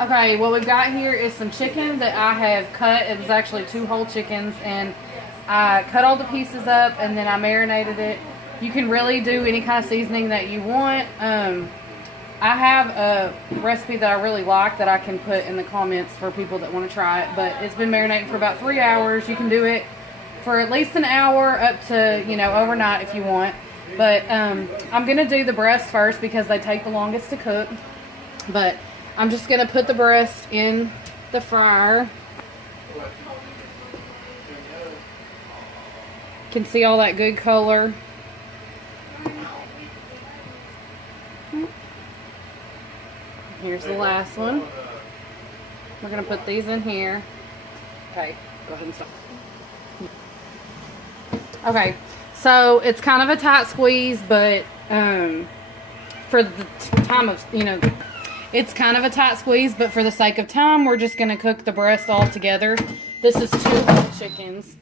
Okay, what we've got here is some chicken that I have cut. It was actually 2 whole chickens, and I cut all the pieces up and then I marinated it. You can really do any kind of seasoning that you want. I have a recipe that I really like that I can put in the comments for people that want to try it, but it's been marinating for about 3 hours. You can do it for at least an hour up to, you know, overnight if you want. But I'm going to do the breast first because they take the longest to cook. But I'm just going to put the breast in the fryer. You can see all that good color. Here's the last one. We're going to put these in here. Okay, go ahead and stop. Okay, so it's kind of a tight squeeze, but for the time of, you know, it's kind of a tight squeeze, but for the sake of time, we're just going to cook the breast all together. This is 2 whole chickens.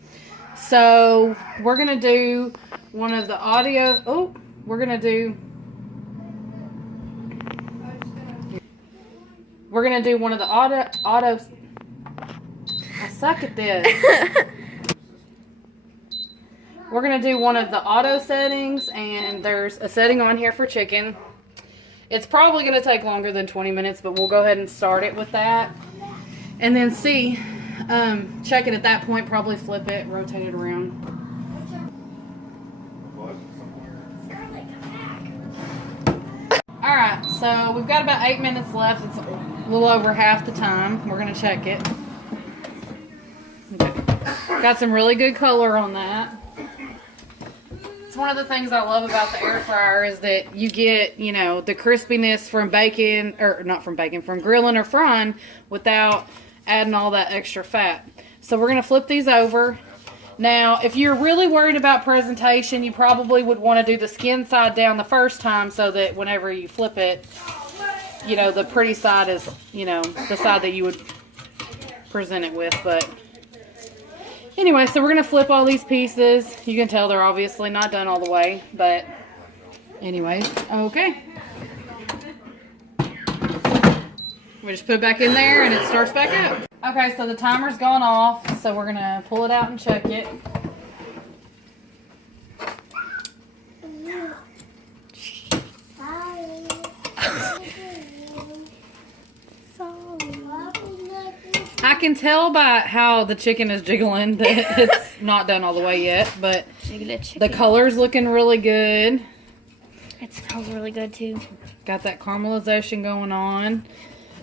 So we're going to do one of the we're going to do one of the auto. I suck at this. We're going to do one of the auto settings, and there's a setting on here for chicken. It's probably going to take longer than 20 minutes, but we'll go ahead and start it with that. And then see, check it at that point, probably flip it, rotate it around. Alright, so we've got about 8 minutes left. It's a little over half the time. We're going to check it. Okay. Got some really good color on that. It's one of the things I love about the air fryer is that you get, you know, the crispiness from bacon, or not from bacon, from grilling or frying without adding all that extra fat. So we're going to flip these over. Now, if you're really worried about presentation, you probably would want to do the skin side down the first time so that whenever you flip it, you know, the pretty side is, you know, the side that you would present it with. But anyway, so we're going to flip all these pieces. You can tell they're obviously not done all the way, but anyway, okay. We just put it back in there and it starts back up. Okay, so the timer's gone off, so we're going to pull it out and check it. I can tell by how the chicken is jiggling that it's not done all the way yet, but the color's looking really good. It smells really good too. Got that caramelization going on.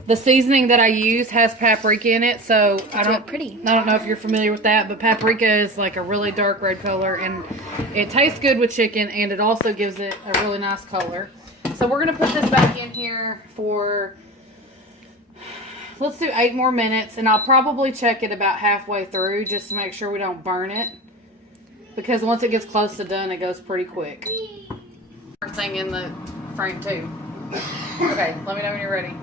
The seasoning that I use has paprika in it, so I don't know if you're familiar with that, but paprika is like a really dark red color, and it tastes good with chicken, and it also gives it a really nice color. So we're going to put this back in here for, let's do 8 more minutes, and I'll probably check it about halfway through just to make sure we don't burn it, because once it gets close to done, it goes pretty quick. Everything in the frame too. Okay, let me know when you're ready.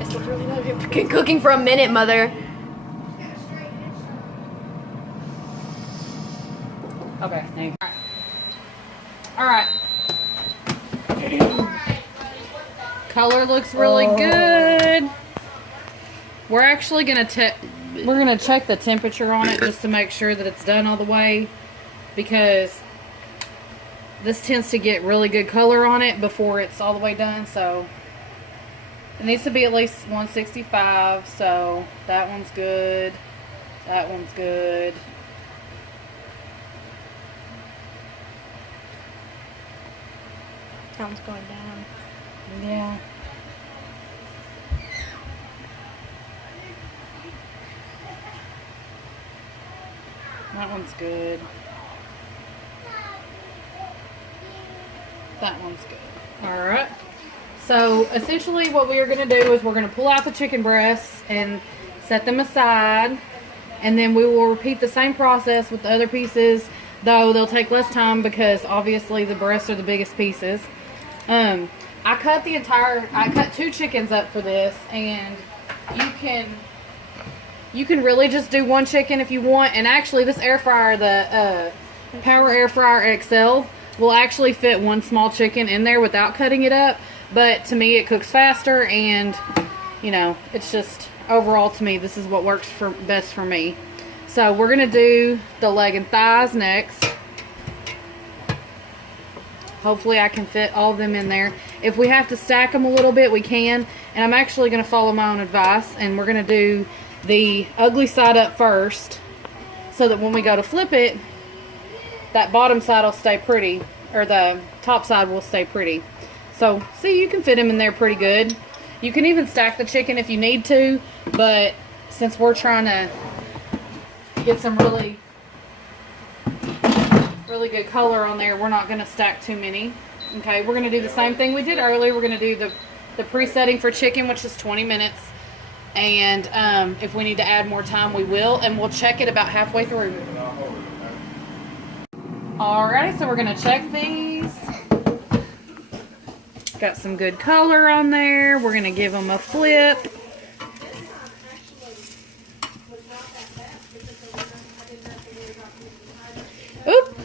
It's literally not been cooking for a minute, Mother. Okay, thanks. Alright. Color looks really good. We're actually gonna check the temperature on it just to make sure that it's done all the way, because this tends to get really good color on it before it's all the way done. So it needs to be at least 165. So that one's good. That one's good. That one's going down. Yeah. That one's good. That one's good. Alright. So essentially what we are going to do is we're going to pull out the chicken breasts and set them aside. And then we will repeat the same process with the other pieces, though they'll take less time because obviously the breasts are the biggest pieces. I cut 2 chickens up for this, and you can really just do 1 chicken if you want. And actually this air fryer, the Power Air Fryer XL, will actually fit one small chicken in there without cutting it up. But to me, it cooks faster, and you know, it's just overall to me, this is what works for best for me. So we're gonna do the leg and thighs next. Hopefully I can fit all of them in there. If we have to stack them a little bit, we can. And I'm actually gonna follow my own advice, and we're gonna do the ugly side up first, so that when we go to flip it, that bottom side will stay pretty, or the top side will stay pretty. So see, you can fit them in there pretty good. You can even stack the chicken if you need to, but since we're trying to get some really good color on there, we're not going to stack too many. Okay, we're going to do the same thing we did earlier. We're going to do the pre-setting for chicken, which is 20 minutes. And if we need to add more time, we will. And we'll check it about halfway through. Alrighty, so we're going to check these. Got some good color on there. We're going to give them a flip. Oop.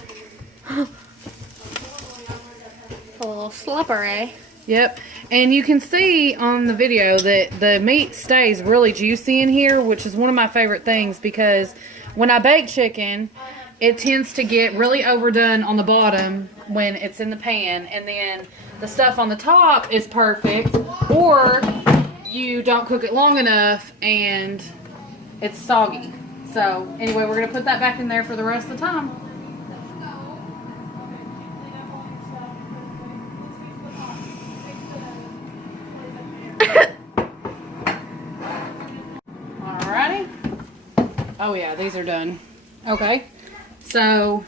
A little slippery. Yep. And you can see on the video that the meat stays really juicy in here, which is one of my favorite things, because when I bake chicken, it tends to get really overdone on the bottom when it's in the pan, and then the stuff on the top is perfect, or you don't cook it long enough and it's soggy. So anyway, we're going to put that back in there for the rest of the time. Alrighty. Oh yeah, these are done. Okay, so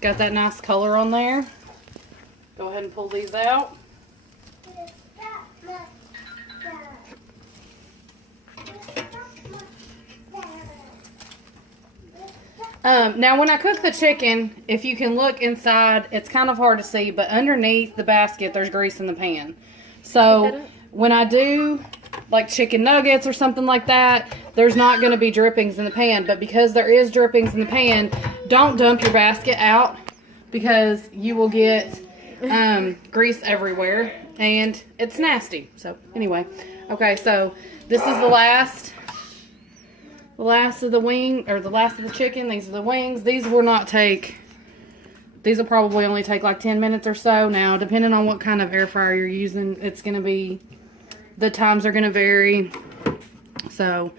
got that nice color on there. Go ahead and pull these out. Now when I cook the chicken, if you can look inside, it's kind of hard to see, but underneath the basket there's grease in the pan. So when I do like chicken nuggets or something like that, there's not going to be drippings in the pan. But because there is drippings in the pan, don't dump your basket out, because you will get grease everywhere and it's nasty. So anyway, okay, so this is the last of the wing, or the last of the chicken. These are the wings. These will probably only take like 10 minutes or so. Now, depending on what kind of air fryer you're using, it's going to be, the times are going to vary. So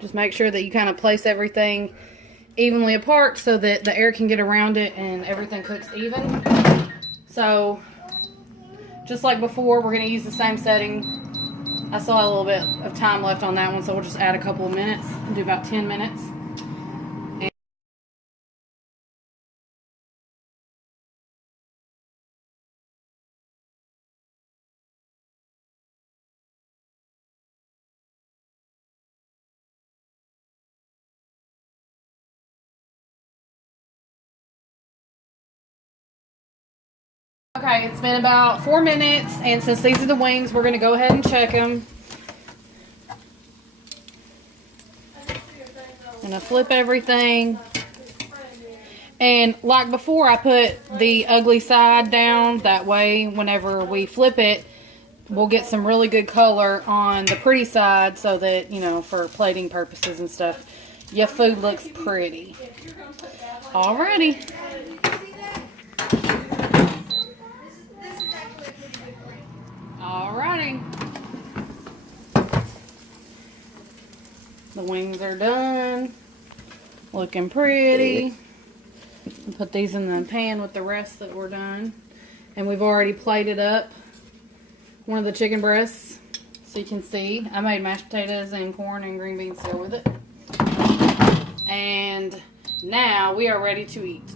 just make sure that you kind of place everything evenly apart so that the air can get around it and everything cooks even. So just like before, we're going to use the same setting. I still have a little bit of time left on that one, so we'll just add a couple of minutes and do about 10 minutes. Okay, it's been about 4 minutes, and since these are the wings, we're going to go ahead and check them. I'm going to flip everything. And like before, I put the ugly side down. That way, whenever we flip it, we'll get some really good color on the pretty side, so that, you know, for plating purposes and stuff, your food looks pretty. Alrighty. Alrighty. The wings are done. Looking pretty. I'll put these in the pan with the rest that were done. And we've already plated up one of the chicken breasts, so you can see. I made mashed potatoes and corn and green beans to go with it. And now we are ready to eat.